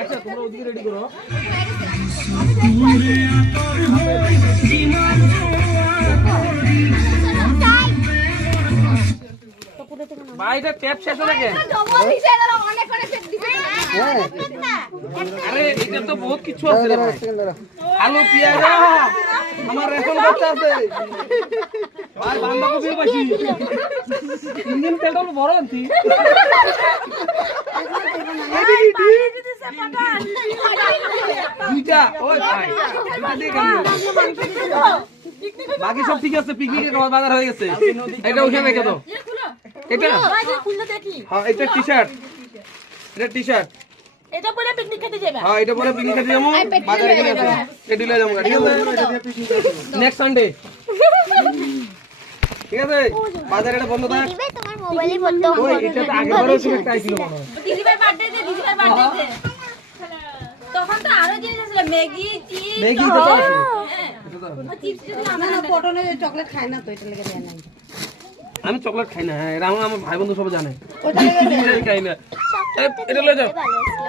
আচ্ছা তোমরা ওদিকে রেডি করো। ভাইটা ট্যাপ শেষ হয়ে গেছে। আরে এটা তো বহুত কিছু আছে রে ভাই। আলু পেঁয়াজ আমার রেশন কার্ড আছে। আর বাঁধাকপি পাইছি। ইঞ্জিন তেলটা বড় আনছি। দুইটা ওই ভাই বাকি সব ঠিক আছে। পিকনিকের খাবার বাজার হয়ে গেছে। এটা উঠে রেখে দাও। এটা হ্যাঁ এটা টি-শার্ট। এটা টি-শার্ট। এটা পরে পিকনিক খেতে যাবে। হ্যাঁ এটা পরে পিকনিক খেতে যাবো। বাজারে গেলে আছে। রেডি হয়ে যাবো ঠিক আছে। নেক্সট সানডে ঠিক আছে। বাজারে এটা বন্ধ থাক। দিবে তোমার মোবাইলে বলতো ওই এটা তো আগেবারও তুমি একটা আইছিল মনে হয়। দিদিভাই বার্থডে তখন তো আরো জিনিস ছিল ম্যাগি চিপস। ম্যাগি তো আছে। চিপস যদি না না পটলে চকলেট খায় না তো এটা লেগে দেয় নাই। আমি চকলেট খাই না। এটা আমার ভাই বন্ধু সব জানে। ওটা লেগে দেয় খাই না। এটা লয়ে যাও। ভালো ছিল